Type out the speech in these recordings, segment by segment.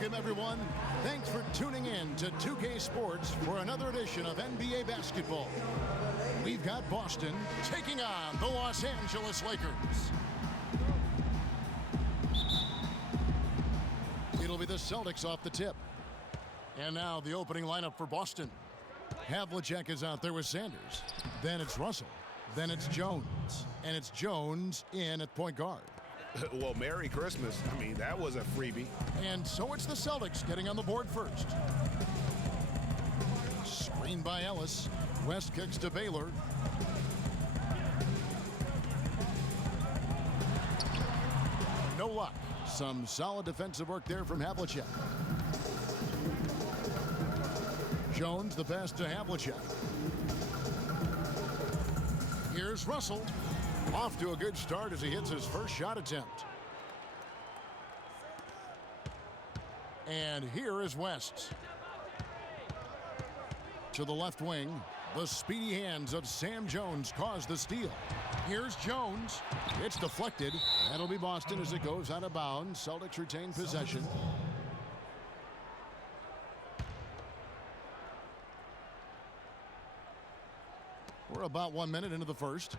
Welcome, everyone. Thanks for tuning in to 2K Sports for another edition of NBA basketball. We've got Boston taking on the Los Angeles Lakers. It'll be the Celtics off the tip. And now the opening lineup for Boston. Havlicek is out there with Sanders. Then it's Russell. Then it's Jones. And it's Jones in at point guard. Well, Merry Christmas. I mean, that was a freebie. And so it's the Celtics getting on the board first. Screen by Ellis. West kicks to Baylor. No luck. Some solid defensive work there from Havlicek. Jones, the pass to Havlicek. Here's Russell. Off to a good start as he hits his first shot attempt. And here is West. To the left wing. The speedy hands of Sam Jones caused the steal. Here's Jones. It's deflected. That'll be Boston as it goes out of bounds. Celtics retain possession. We're about 1 minute into the first.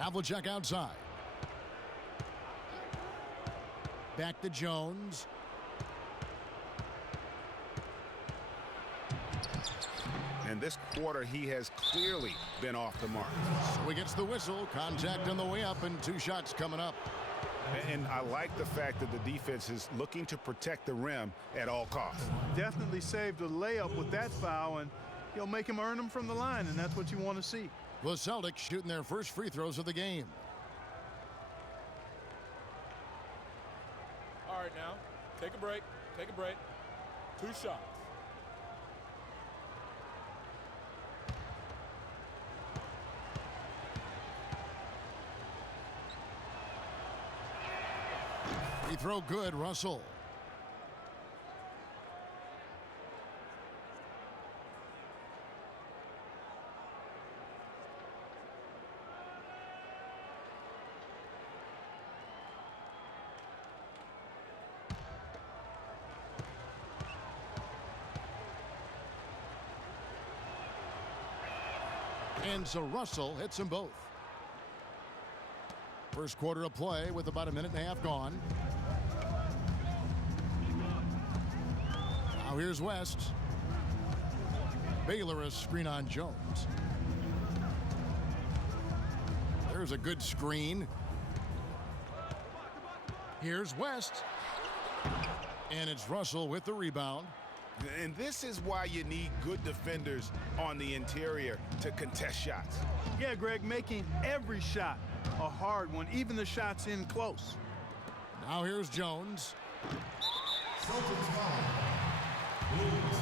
Havlicek outside. Back to Jones. And this quarter, he has clearly been off the mark. So he gets the whistle. Contact on the way up and 2 shots coming up. And I like the fact that the defense is looking to protect the rim at all costs. Definitely saved a layup with that foul, and he'll make him earn them from the line, and that's what you want to see. The Celtics shooting their first free throws of the game. All right, now, take a break. Take a break. 2 shots. Free throw good, Russell. And so Russell hits them both. First quarter of play with about 1.5 minutes gone. Now here's West. Baylor a screen on Jones. There's a good screen. Here's West. And it's Russell with the rebound. And this is why you need good defenders on the interior to contest shots. Yeah, Greg, making every shot a hard one, even the shots in close. Now here's Jones. Celtics foul. Williams.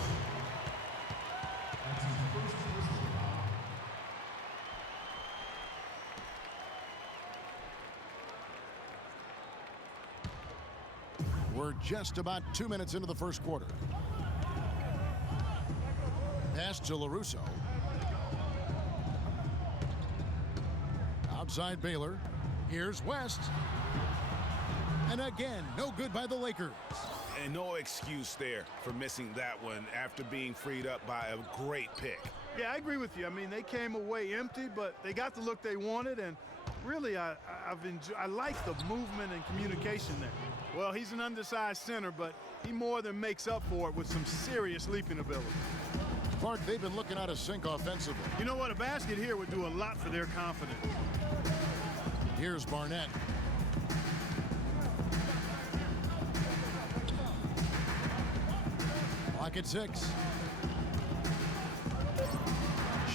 That's his first personal foul. We're just about 2 minutes into the first quarter. Pass to LaRusso. Outside Baylor. Here's West. And again, no good by the Lakers. And no excuse there for missing that one after being freed up by a great pick. Yeah, I agree with you. I mean, they came away empty, but they got the look they wanted, and really, I like the movement and communication there. Well, he's an undersized center, but he more than makes up for it with some serious leaping ability. Clark, they've been looking out of sync offensively. You know what? A basket here would do a lot for their confidence. Here's Barnett. Clock at 6.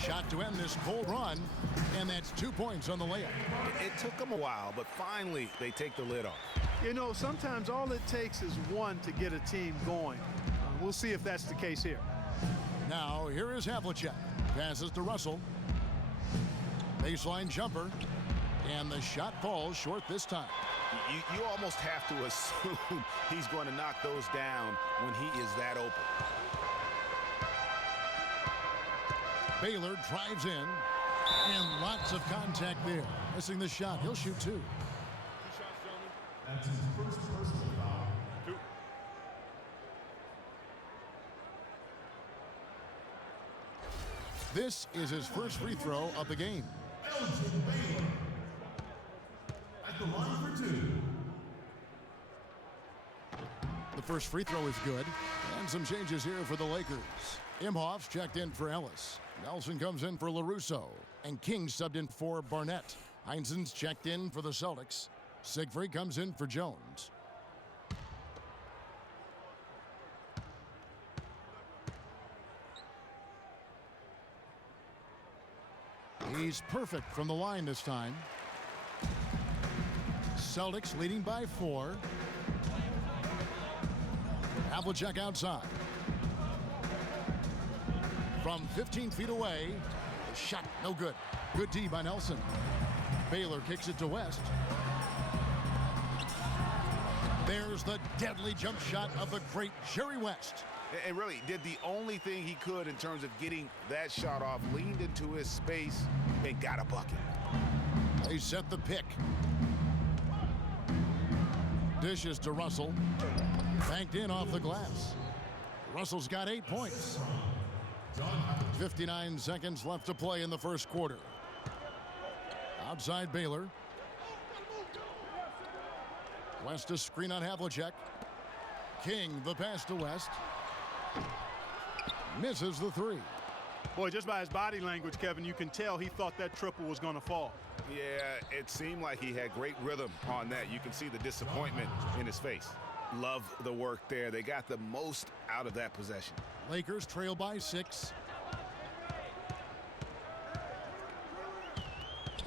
Shot to end this cold run, and that's 2 points on the layup. It took them a while, but finally they take the lid off. You know, sometimes all it takes is one to get a team going. We'll see if that's the case here. Now, here is Havlicek. Passes to Russell. Baseline jumper. And the shot falls short this time. You almost have to assume he's going to knock those down when he is that open. Baylor drives in, and lots of contact there. Missing the shot. He'll shoot 2. 2 shots, gentlemen. That's his first personal foul. 2. This is his first free throw of the game. Elgin Baylor at the line for 2. The first free throw is good. And some changes here for the Lakers. Imhoff's checked in for Ellis. Nelson comes in for LaRusso. And King subbed in for Barnett. Heinzen's checked in for the Celtics. Siegfried comes in for Jones. He's perfect from the line this time. Celtics leading by 4. Havlicek outside. From 15 feet away, the shot no good. Good D by Nelson. Baylor kicks it to West. There's the deadly jump shot of the great Jerry West. And really did the only thing he could in terms of getting that shot off, leaned into his space, and got a bucket. They set the pick. Dishes to Russell. Banked in off the glass. Russell's got 8 points. 59 seconds left to play in the first quarter. Outside Baylor. West a screen on Havlicek. King the pass to West. Misses the 3. Boy, just by his body language, Kevin, you can tell he thought that triple was going to fall. Yeah, it seemed like he had great rhythm on that. You can see the disappointment in his face. Love the work there. They got the most out of that possession. Lakers trail by 6.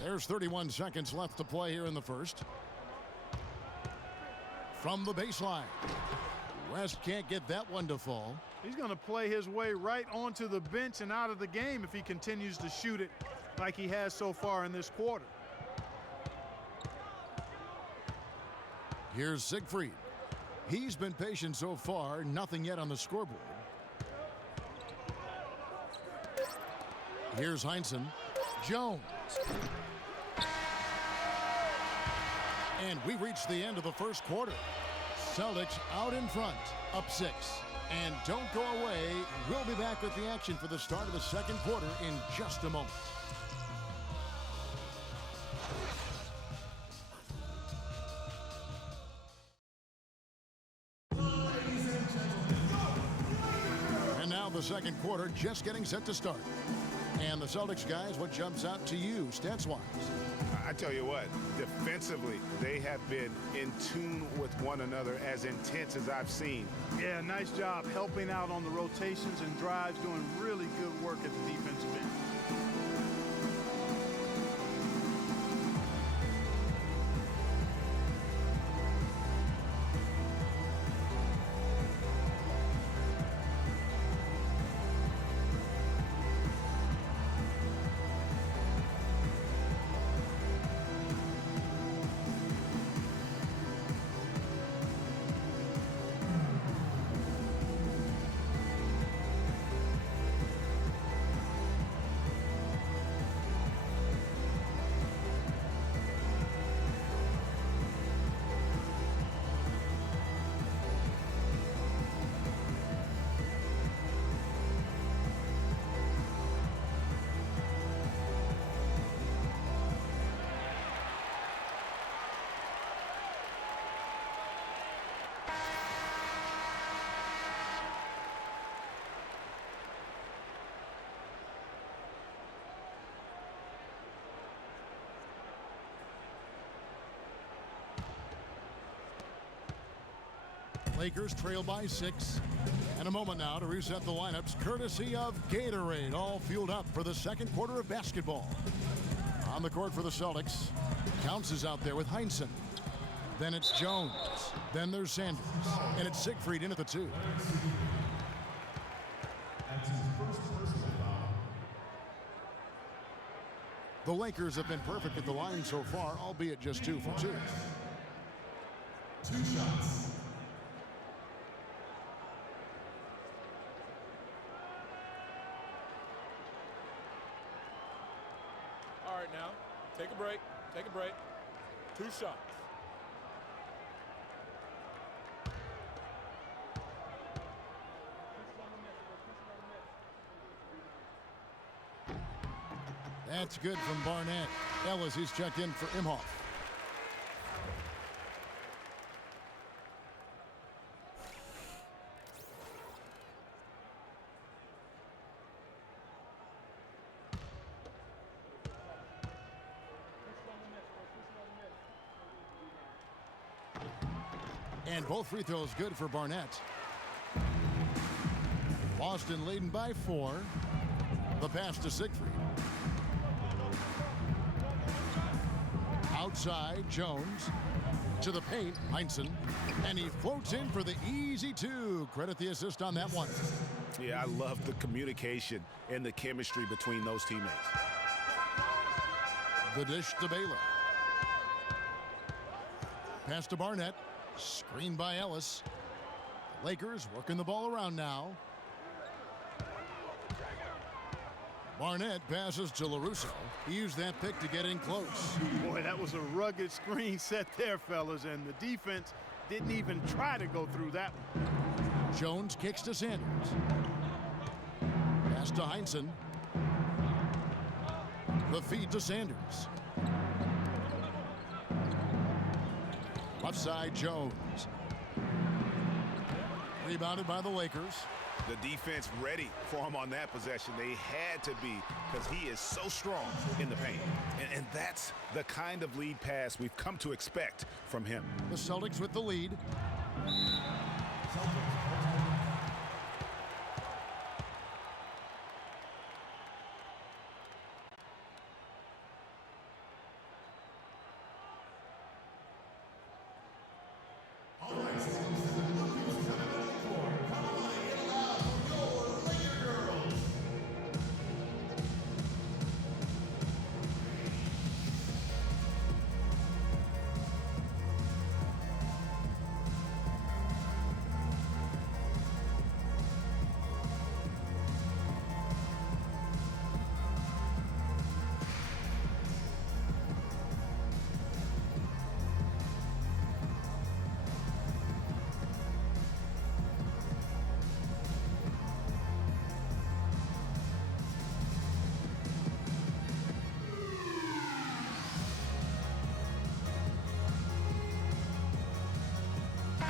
There's 31 seconds left to play here in the first. From the baseline. West can't get that one to fall. He's going to play his way right onto the bench and out of the game if he continues to shoot it like he has so far in this quarter. Here's Siegfried. He's been patient so far, nothing yet on the scoreboard. Here's Heinzen. Jones. And we reach the end of the first quarter. Celtics out in front, up 6. And don't go away. We'll be back with the action for the start of the second quarter in just a moment. And now the second quarter just getting set to start. And the Celtics guys, what jumps out to you stats-wise? I tell you what, defensively, they have been in tune with one another, as intense as I've seen. Yeah, nice job helping out on the rotations and drives, doing really good work at the defensive end. Lakers trail by 6. And a moment now to reset the lineups, courtesy of Gatorade, all fueled up for the second quarter of basketball. On the court for the Celtics, Counts is out there with Heinzen. Then it's Jones. Then there's Sanders. And it's Siegfried in at the 2. That's his first personal foul. The Lakers have been perfect at the line so far, albeit just 2 for 2. 2 shots. All right, now, take a break. Take a break. 2 shots. That's good from Barnett. Ellis, he's checked in for Imhoff. And both free throws good for Barnett. Boston leading by 4. The pass to Siegfried. Outside, Jones. To the paint, Heinsohn. And he floats in for the easy 2. Credit the assist on that one. Yeah, I love the communication and the chemistry between those teammates. The dish to Baylor. Pass to Barnett. Screen by Ellis. Lakers working the ball around now. Barnett passes to LaRusso. He used that pick to get in close. Boy, that was a rugged screen set there, fellas, and the defense didn't even try to go through that one. Jones kicks to Sanders. Pass to Heinsohn. The feed to Sanders. Left side, Jones. Rebounded by the Lakers. The defense ready for him on that possession. They had to be, because he is so strong in the paint. And that's the kind of lead pass we've come to expect from him. The Celtics with the lead.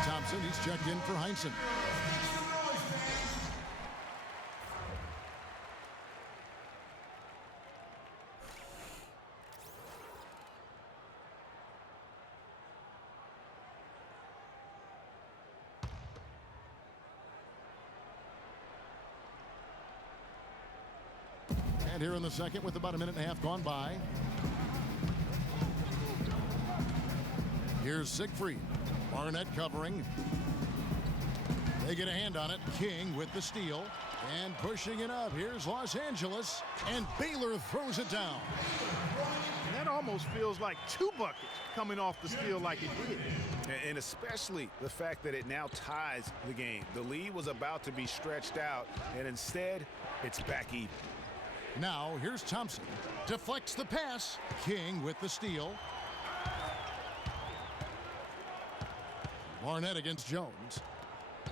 Thompson, he's checked in for Heinsohn. And here in the second with about a minute and a half gone by. Here's Siegfried. Barnett covering. They get a hand on it. King with the steal. And pushing it up. Here's Los Angeles. And Baylor throws it down. And that almost feels like 2 buckets coming off the steal like it did. And especially the fact that it now ties the game. The lead was about to be stretched out, and instead, it's back even. Now, here's Thompson. Deflects the pass. King with the steal. Barnett against Jones.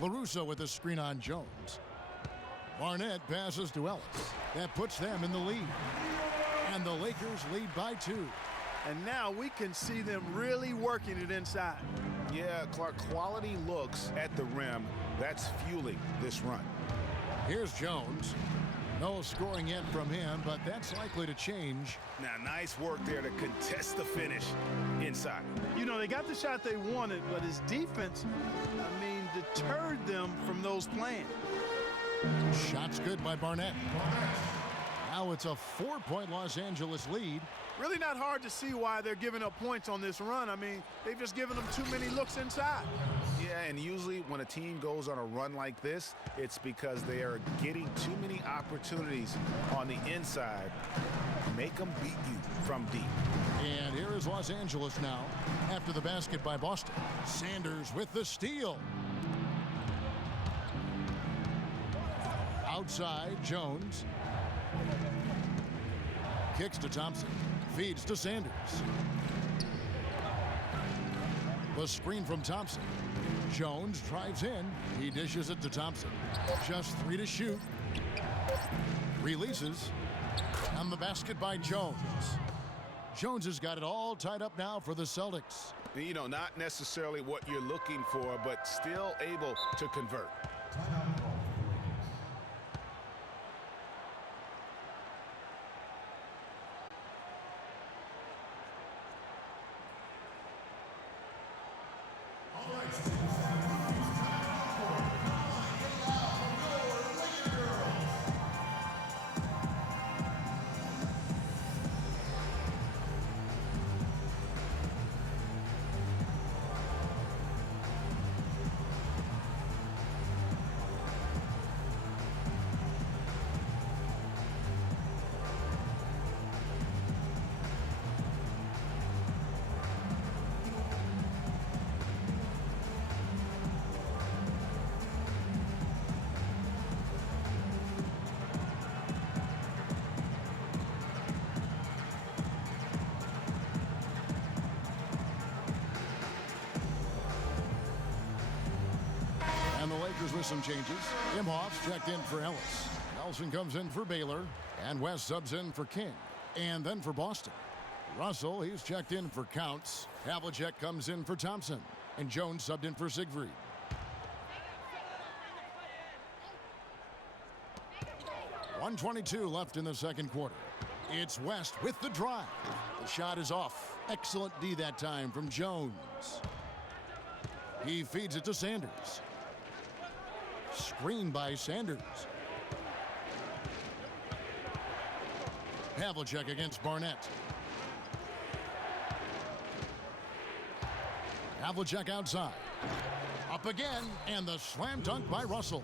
LaRusso with a screen on Jones. Barnett passes to Ellis. That puts them in the lead. And the Lakers lead by 2. And now we can see them really working it inside. Yeah, Clark, quality looks at the rim. That's fueling this run. Here's Jones. No scoring yet from him, but that's likely to change. Now, nice work there to contest the finish inside. You know, they got the shot they wanted, but his defense, deterred them from those plans. Shots good by Barnett. Now it's a 4-point Los Angeles lead. Really not hard to see why they're giving up points on this run. I mean, they've just given them too many looks inside. Yeah, and usually when a team goes on a run like this, it's because they are getting too many opportunities on the inside. Make them beat you from deep. And here is Los Angeles now after the basket by Boston. Sanders with the steal. Outside, Jones. Kicks to Thompson. Feeds to Sanders. The screen from Thompson. Jones drives in. He dishes it to Thompson. Just 3 to shoot. Releases. And the basket by Jones. Jones has got it all tied up now for the Celtics. You know, not necessarily what you're looking for, but still able to convert. And the Lakers with some changes. Imhoff's checked in for Ellis. Nelson comes in for Baylor. And West subs in for King. And then for Boston, Russell, he's checked in for Counts. Havlicek comes in for Thompson. And Jones subbed in for Siegfried. .122 left in the second quarter. It's West with the drive. The shot is off. Excellent D that time from Jones. He feeds it to Sanders. Screen by Sanders. Havlicek against Barnett. Havlicek outside. Up again, and the slam dunk by Russell.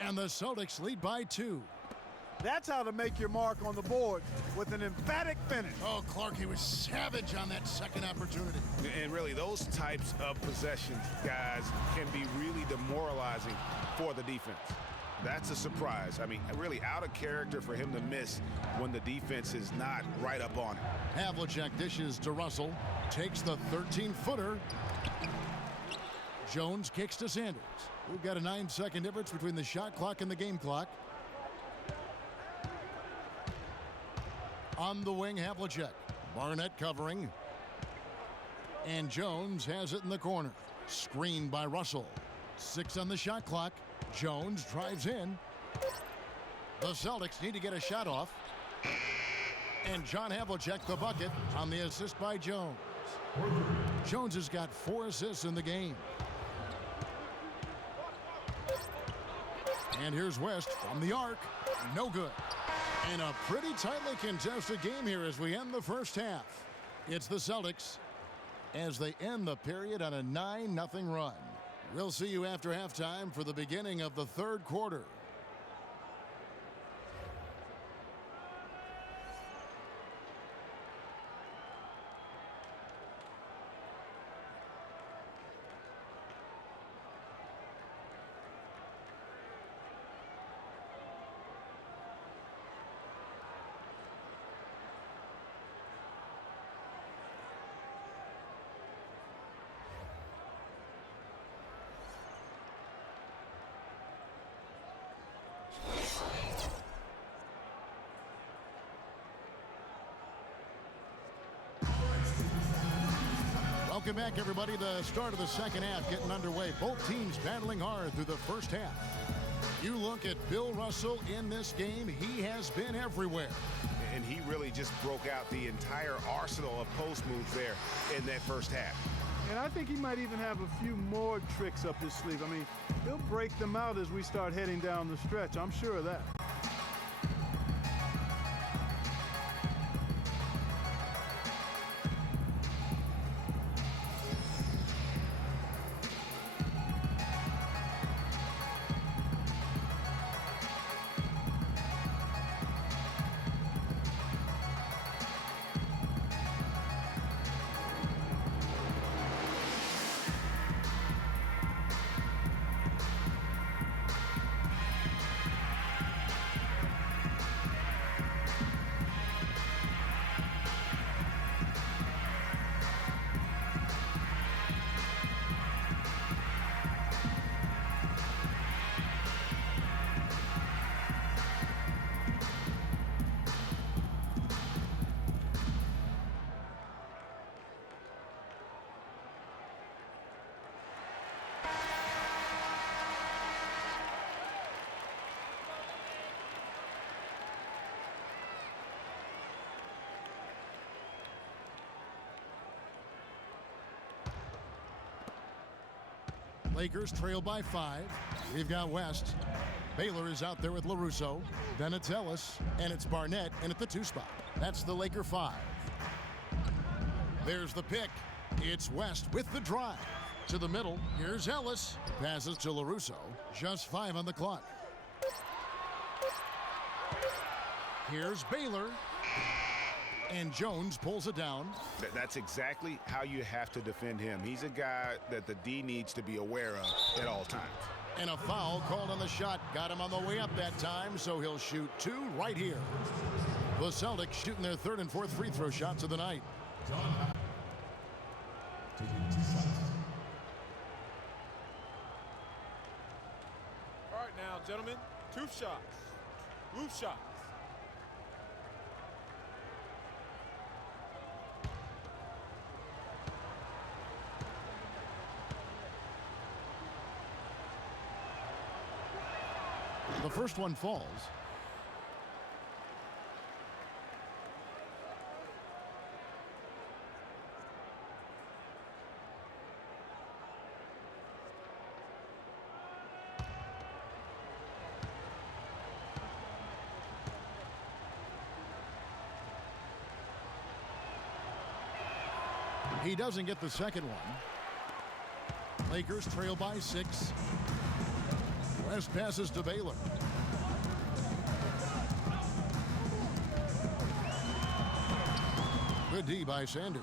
And the Celtics lead by 2. That's how to make your mark on the board, with an emphatic finish. Oh, Clark, he was savage on that second opportunity. And really, those types of possessions, guys, can be really demoralizing for the defense. That's a surprise. I mean, really out of character for him to miss when the defense is not right up on it. Havlicek dishes to Russell. Takes the 13-footer. Jones kicks to Sanders. We've got a 9-second difference between the shot clock and the game clock. On the wing, Havlicek. Barnett covering. And Jones has it in the corner. Screened by Russell. 6 on the shot clock. Jones drives in. The Celtics need to get a shot off. And John Havlicek the bucket on the assist by Jones. Jones has got 4 assists in the game. And here's West from the arc. No good. And a pretty tightly contested game here as we end the first half. It's the Celtics as they end the period on a 9-0 run. We'll see you after halftime for the beginning of the third quarter. Welcome back, everybody. The start of the second half getting underway. Both teams battling hard through the first half. You look at Bill Russell in this game, he has been everywhere. And he really just broke out the entire arsenal of post moves there in that first half. And I think he might even have a few more tricks up his sleeve. I mean, he'll break them out as we start heading down the stretch. I'm sure of that. Lakers trail by 5. We've got West. Baylor is out there with LaRusso. Then it's Ellis, and it's Barnett in at the 2 spot. That's the Laker 5. There's the pick. It's West with the drive. To the middle, here's Ellis. Passes to LaRusso. Just 5 on the clock. Here's Baylor. And Jones pulls it down. That's exactly how you have to defend him. He's a guy that the D needs to be aware of at all times. And a foul called on the shot. Got him on the way up that time, so he'll shoot 2 right here. The Celtics shooting their 3rd and 4th free throw shots of the night. All right now, gentlemen, 2 shots. Loose shots. The first one falls. He doesn't get the second one. Lakers trail by 6. West passes to Baylor. Good D by Sanders.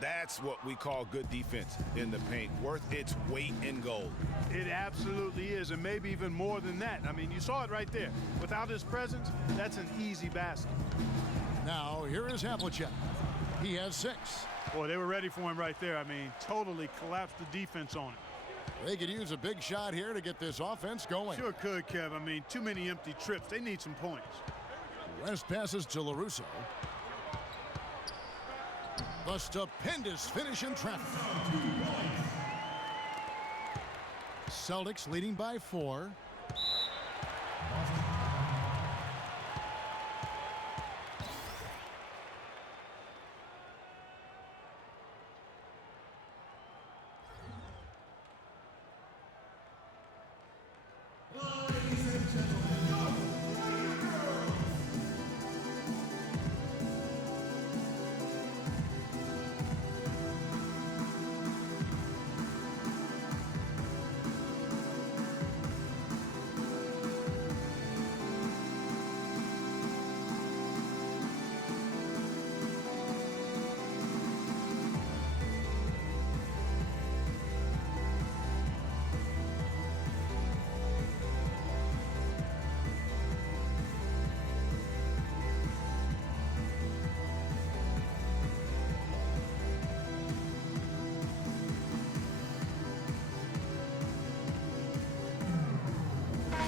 That's what we call good defense in the paint. Worth its weight in gold. It absolutely is, and maybe even more than that. I mean, you saw it right there. Without his presence, that's an easy basket. Now, here is Havlicek. He has 6. Boy, they were ready for him right there. I mean, totally collapsed the defense on him. They could use a big shot here to get this offense going. Sure could, Kev. I mean, too many empty trips. They need some points. West passes to LaRusso. The stupendous finish in traffic. Celtics leading by 4.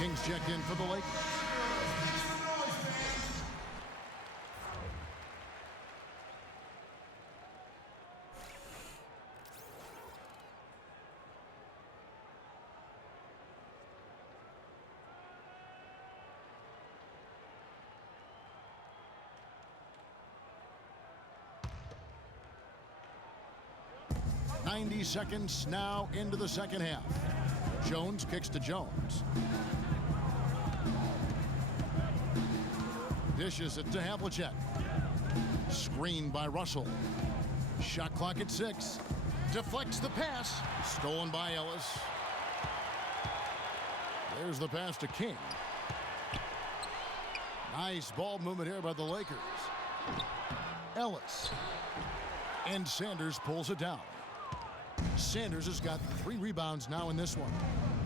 Kings check in for the Lakers. Seconds now into the second half. Jones kicks to Jones. Dishes it to Havlicek. Screened by Russell. Shot clock at 6. Deflects the pass. Stolen by Ellis. There's the pass to King. Nice ball movement here by the Lakers. Ellis. And Sanders pulls it down. Sanders has got 3 rebounds now in this one.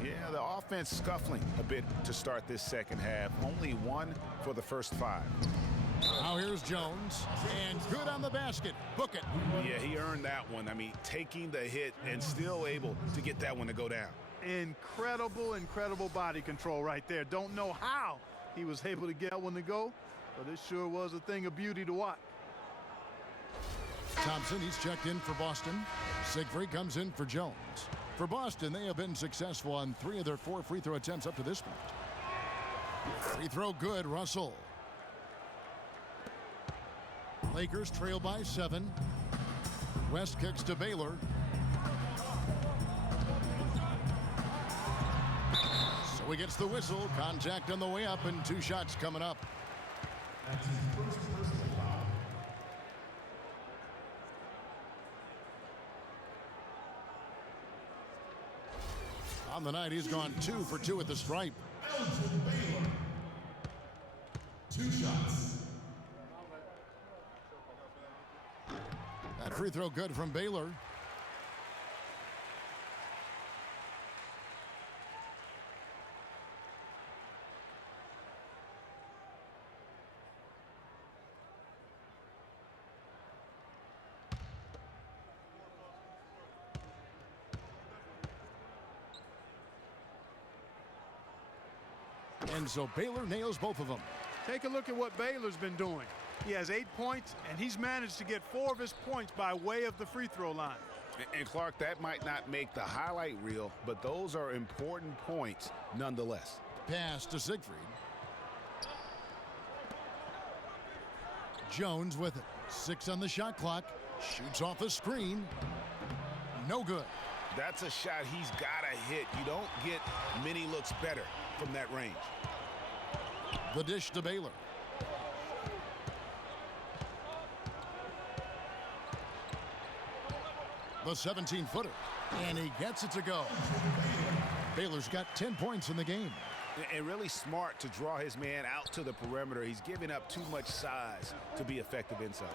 Yeah, the offense scuffling a bit to start this second half. Only 1 for the first 5. Now here's Jones. And good on the basket. Book it. Yeah, he earned that one. I mean, taking the hit and still able to get that one to go down. Incredible body control right there. Don't know how he was able to get that one to go, but it sure was a thing of beauty to watch. Thompson, he's checked in for Boston. Siegfried comes in for Jones. For Boston, they have been successful on 3 of their 4 free throw attempts up to this point. Free throw good, Russell. Lakers trail by 7. West kicks to Baylor. So he gets the whistle. Contact on the way up and 2 shots coming up. That's his first personal foul. On the night, he's gone 2 for 2 at the stripe. Elgin Baylor. 2 shots. That free throw good from Baylor. And so Baylor nails both of them. Take a look at what Baylor's been doing. He has 8 points, and he's managed to get 4 of his points by way of the free throw line. And Clark, that might not make the highlight reel, but those are important points nonetheless. Pass to Siegfried. Jones with it. 6 on the shot clock. Shoots off the screen. No good. That's a shot he's got to hit. You don't get many looks better from that range. The dish to Baylor. The 17-footer. And he gets it to go. Baylor's got 10 points in the game. And really smart to draw his man out to the perimeter. He's giving up too much size to be effective inside.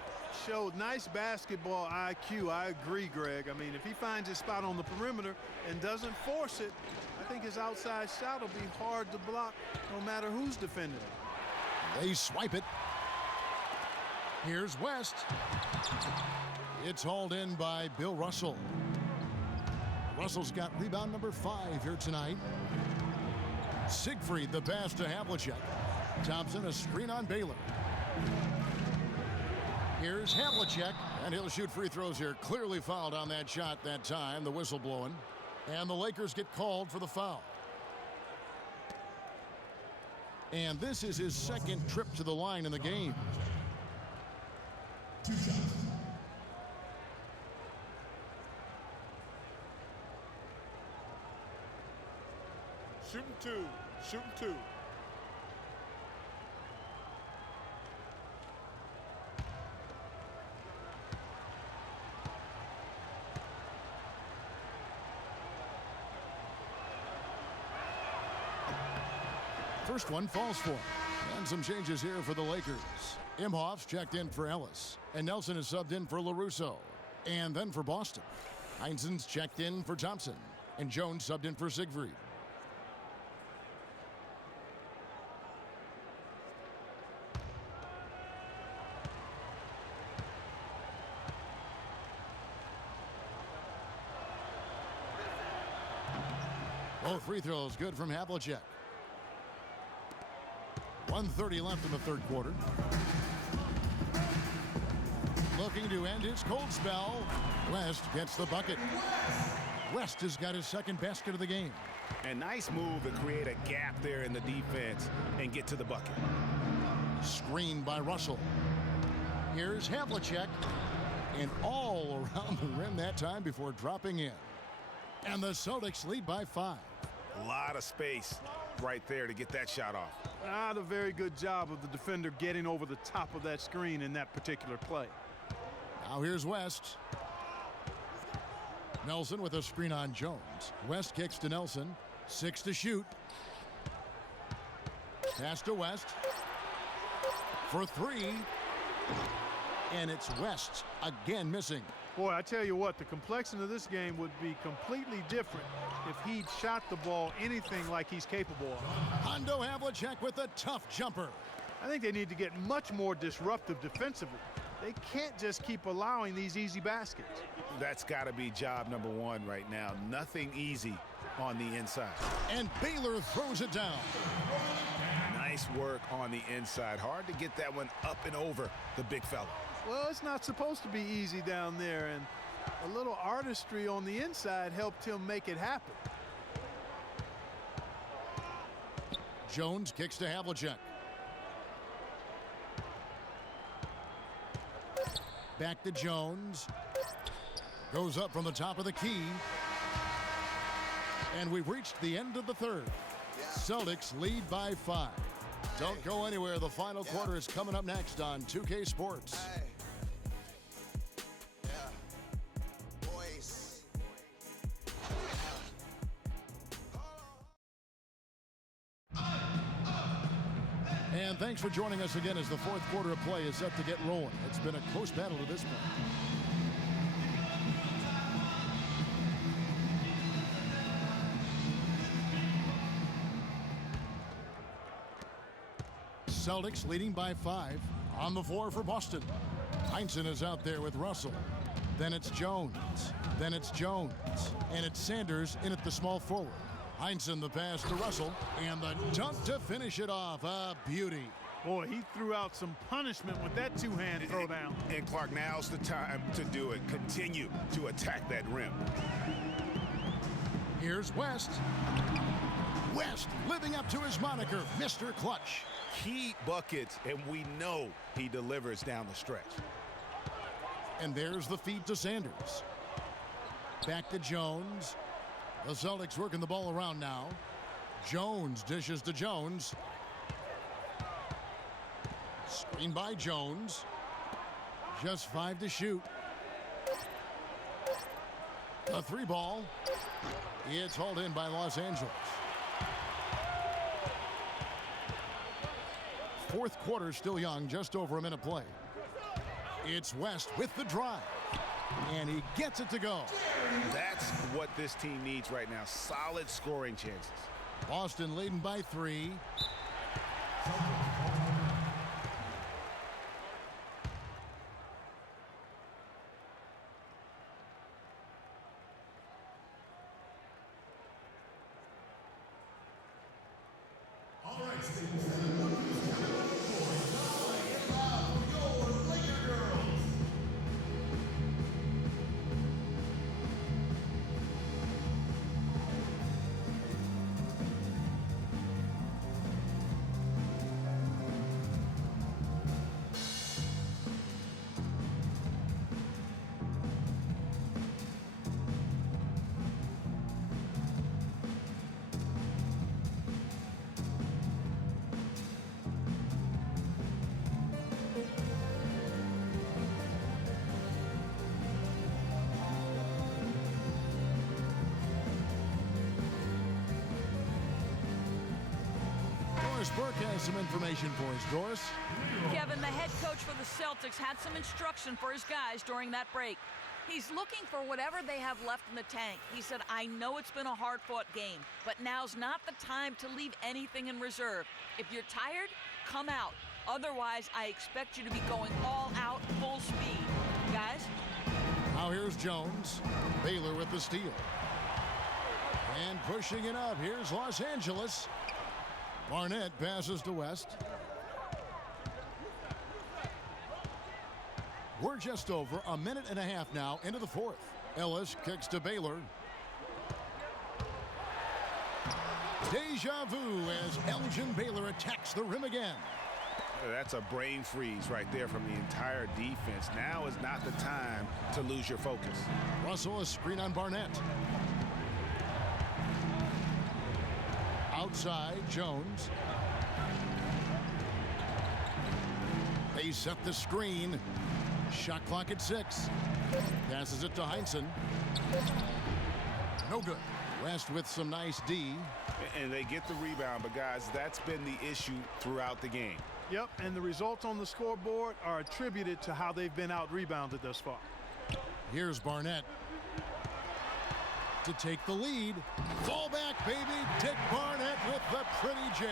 Showed nice basketball IQ. I agree, Greg. I mean, if he finds his spot on the perimeter and doesn't force it, I think his outside shot will be hard to block no matter who's defending him. They swipe it. Here's West. It's hauled in by Bill Russell. Russell's got rebound number 5 here tonight. Siegfried, the pass to Havlicek. Thompson, a screen on Baylor. Here's Havlicek, and he'll shoot free throws here. Clearly fouled on that shot that time, the whistle blowing. And the Lakers get called for the foul. And this is his 2nd trip to the line in the game. 2 shots. Shooting 2. Shooting 2. First one falls for him. And some changes here for the Lakers. Imhoff's checked in for Ellis. And Nelson is subbed in for LaRusso. And then for Boston, Heinzen's checked in for Thompson. And Jones subbed in for Siegfried. Both free throws good from Havlicek. 1:30 left in the 3rd quarter. Looking to end his cold spell. West gets the bucket. West has got his 2nd basket of the game. And nice move to create a gap there in the defense and get to the bucket. Screened by Russell. Here's Havlicek. And all around the rim that time before dropping in. And the Celtics lead by 5. A lot of space right there to get that shot off. Not a very good job of the defender getting over the top of that screen in that particular play. Now here's West. Nelson with a screen on Jones. West kicks to Nelson. 6 to shoot. Pass to West. For 3. And it's West again missing. Boy, I tell you what, the complexion of this game would be completely different if he'd shot the ball anything like he's capable of. Hondo Havlicek with a tough jumper. I think they need to get much more disruptive defensively. They can't just keep allowing these easy baskets. That's got to be job number 1 right now. Nothing easy on the inside. And Baylor throws it down. Nice work on the inside. Hard to get that one up and over the big fella. Well, it's not supposed to be easy down there, and a little artistry on the inside helped him make it happen. Jones kicks to Havlicek. Back to Jones. Goes up from the top of the key. And we've reached the end of the 3rd. Celtics lead by 5. Don't go anywhere. The final quarter is coming up next on 2K Sports. And thanks for joining us again as the fourth quarter of play is set to get rolling. It's been a close battle to this point. Celtics leading by 5. On the floor for Boston. Heinsohn is out there with Russell. Then it's Jones. Then it's Jones. And it's Sanders in at the small forward. Heinsohn the pass to Russell. And the dunk to finish it off. A beauty. Boy, he threw out some punishment with that two-hand throwdown. And Clark, now's the time to do it. Continue to attack that rim. Here's West. West living up to his moniker, Mr. Clutch. Key buckets, and we know he delivers down the stretch. And there's the feed to Sanders. Back to Jones. The Celtics working the ball around now. Jones dishes to Jones. Screen by Jones. Just 5 to shoot. A 3 ball. It's hauled in by Los Angeles. Fourth quarter still young, just over a minute play. It's West with the drive. And he gets it to go. That's what this team needs right now. Solid scoring chances. Boston leading by 3. All right, students. Now, your Laker girls. Doris Burke has some information for us. Doris? Kevin, the head coach for the Celtics had some instruction for his guys during that break. He's looking for whatever they have left in the tank. He said, I know it's been a hard-fought game, but now's not the time to leave anything in reserve. If you're tired, come out. Otherwise, I expect you to be going all out, full speed. Guys? Now here's Jones. Baylor with the steal. And pushing it up. Here's Los Angeles. Barnett passes to West. We're just over a minute and a half now into the fourth. Ellis kicks to Baylor. Deja vu as Elgin Baylor attacks the rim again. That's a brain freeze right there from the entire defense. Now is not the time to lose your focus. Russell, a screen on Barnett. Outside, Jones. They set the screen. Shot clock at 6. Passes it to Heinsohn. No good. West with some nice D. And they get the rebound, but guys, that's been the issue throughout the game. Yep, and the results on the scoreboard are attributed to how they've been out-rebounded thus far. Here's Barnett to take the lead. Fall back, baby. Dick Barnett with the pretty J.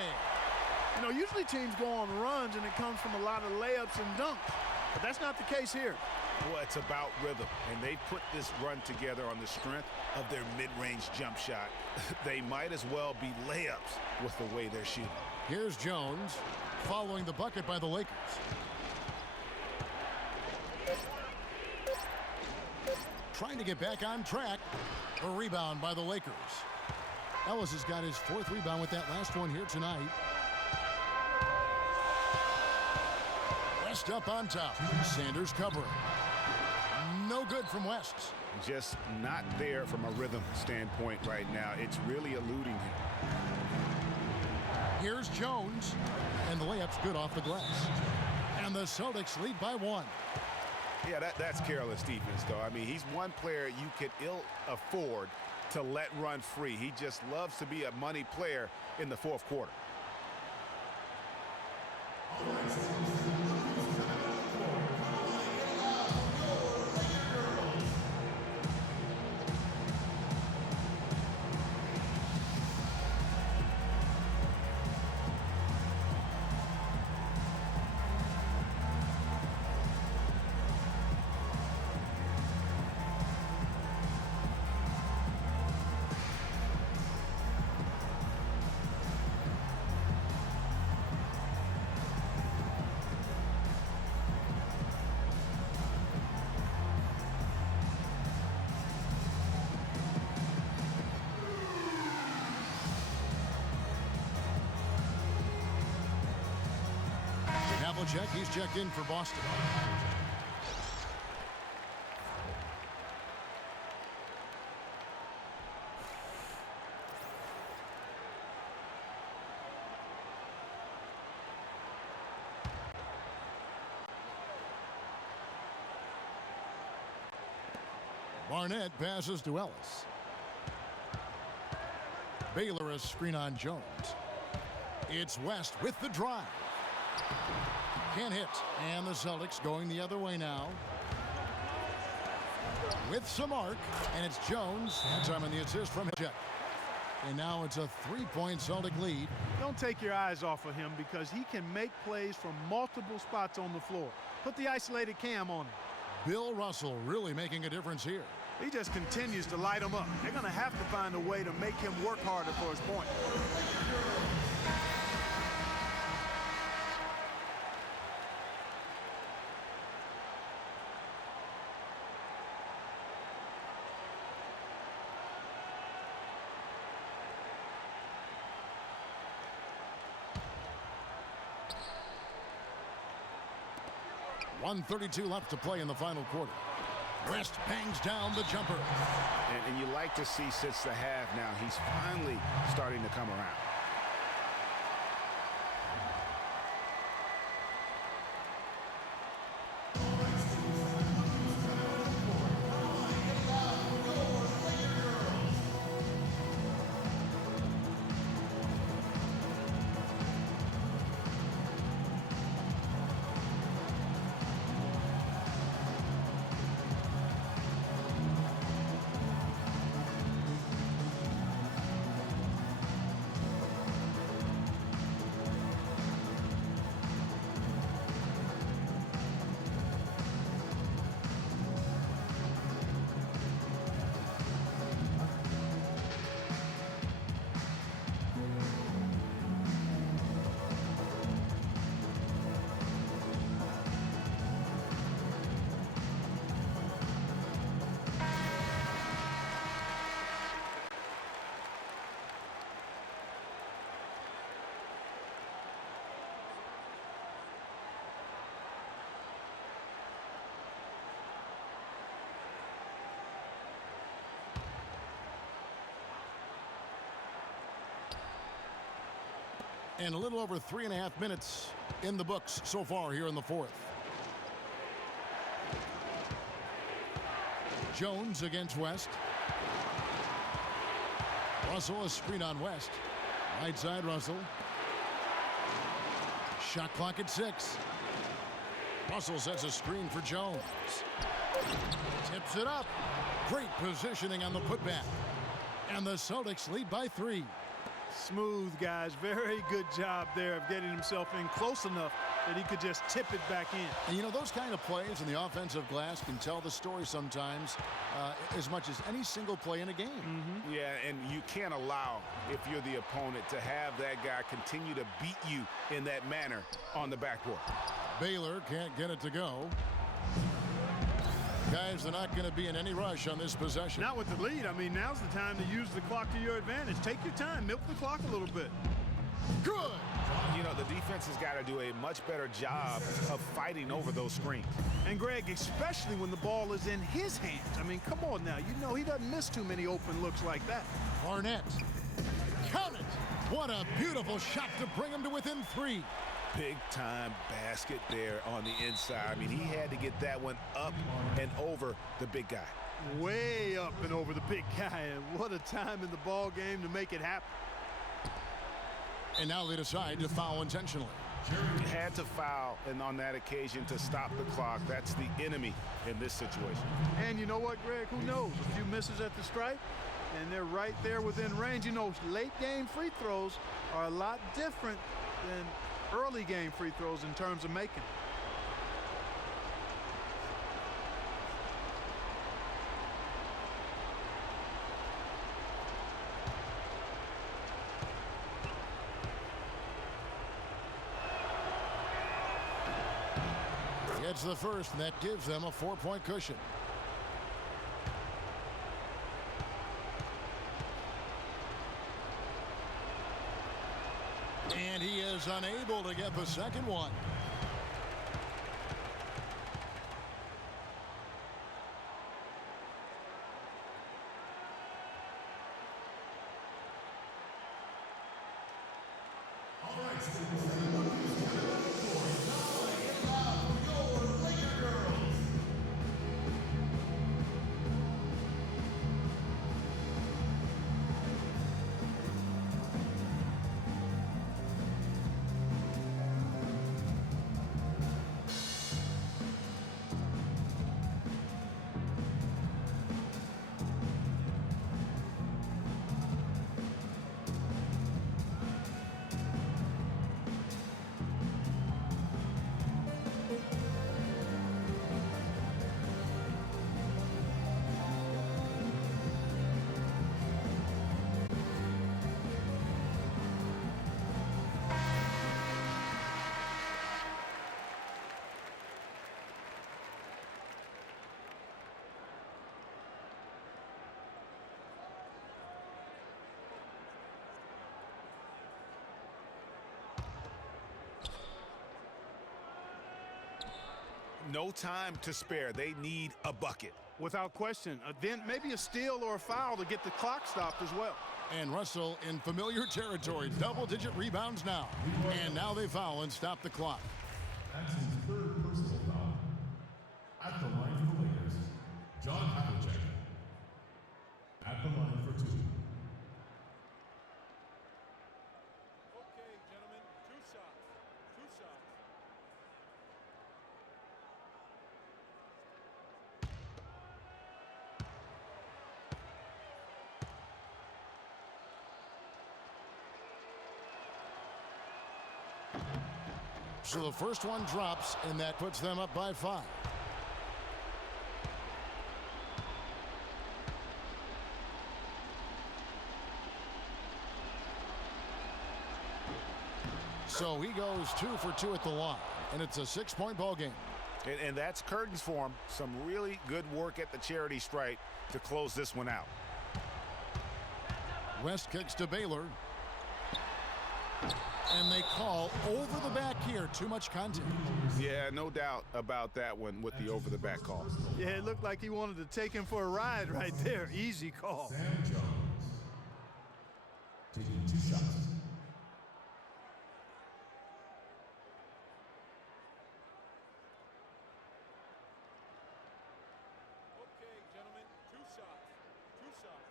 You know, usually teams go on runs and it comes from a lot of layups and dunks, but that's not the case here. Well, it's about rhythm, and they put this run together on the strength of their mid-range jump shot. They might as well be layups with the way they're shooting. Here's Jones following the bucket by the Lakers. Trying to get back on track. A rebound by the Lakers. Ellis has got his 4th rebound with that last one here tonight. West up on top. Sanders covering. No good from West. Just not there from a rhythm standpoint right now. It's really eluding him. Here's Jones. And the layup's good off the glass. And the Celtics lead by 1. Yeah, that's careless defense, though. I mean, he's one player you could ill afford to let run free. He just loves to be a money player in the fourth quarter. Check. He's checked in for Boston. Barnett passes to Ellis. Baylor a screen on Jones. It's West with the drive. Can't hit. And the Celtics going the other way now. With some arc. And it's Jones. That time on the assist from Check. And now it's a 3-point Celtic lead. Don't take your eyes off of him because he can make plays from multiple spots on the floor. Put the isolated cam on him. Bill Russell really making a difference here. He just continues to light him up. They're going to have to find a way to make him work harder for his point. .132 left to play in the final quarter. West bangs down the jumper. And you like to see since the half now, he's finally starting to come around. And a little over 3.5 minutes in the books so far here in the fourth. Jones against West. Russell a screen on West. Right side Russell. Shot clock at 6. Russell sets a screen for Jones. Tips it up. Great positioning on the putback. And the Celtics lead by 3. Smooth, guys. Very good job there of getting himself in close enough that he could just tip it back in. And you know, those kind of plays in the offensive glass can tell the story sometimes as much as any single play in a game. Mm-hmm. Yeah, and you can't allow, if you're the opponent, to have that guy continue to beat you in that manner on the backboard. Baylor can't get it to go. Guys, they're not going to be in any rush on this possession. Not with the lead. I mean, now's the time to use the clock to your advantage. Take your time. Milk the clock a little bit. Good. You know, the defense has got to do a much better job of fighting over those screens. And, Greg, especially when the ball is in his hands. I mean, come on now. You know he doesn't miss too many open looks like that. Barnett. Count it. What a beautiful shot to bring him to within 3. Big-time basket there on the inside. I mean, he had to get that one up and over the big guy. Way up and over the big guy, and what a time in the ball game to make it happen. And now they decide to foul intentionally. Had to foul, and on that occasion to stop the clock. That's the enemy in this situation. And you know what, Greg? Who knows? A few misses at the stripe, and they're right there within range. You know, late game free throws are a lot different than early game free throws in terms of making. It's the first, and that gives them a 4-point cushion. And he is unable to get the second one. All right, No time to spare. They need a bucket. Without question. Then maybe a steal or a foul to get the clock stopped as well. And Russell in familiar territory. Double-digit rebounds now. And now they foul and stop the clock. that's his third personal foul. At the line for the Lakers, John Havlicek. At the line for 2. Okay, gentlemen, 2 shots. 2 shots. So the first one drops, and that puts them up by 5. So he goes 2 for 2 at the line, and it's a 6-point ball game. And that's curtains for him. Some really good work at the charity stripe to close this one out. West kicks to Baylor. And they call over the back here. Too much contact. Yeah, no doubt about that one with the over-the-back call. Yeah, it looked like he wanted to take him for a ride right there. Easy call. Sam Jones. Taking 2 shots. Okay, gentlemen, 2 shots. 2 shots.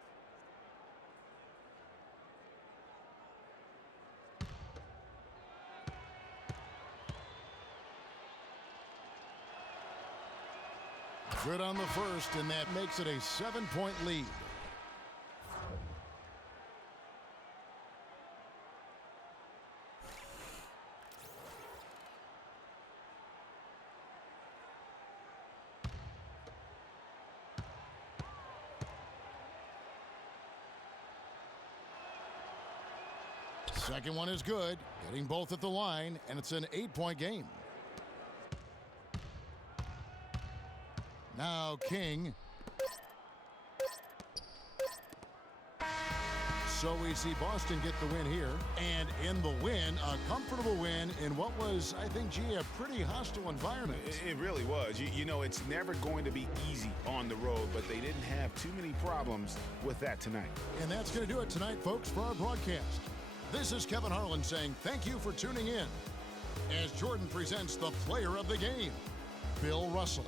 Good on the first, and that makes it a 7-point lead. Second one is good, getting both at the line, and it's an 8-point game. Now King. So we see Boston get the win here. And in the win, a comfortable win in what was, I think, G, a pretty hostile environment. It really was. You know, it's never going to be easy on the road, but they didn't have too many problems with that tonight. And that's going to do it tonight, folks, for our broadcast. This is Kevin Harlan saying thank you for tuning in as Jordan presents the player of the game, Bill Russell.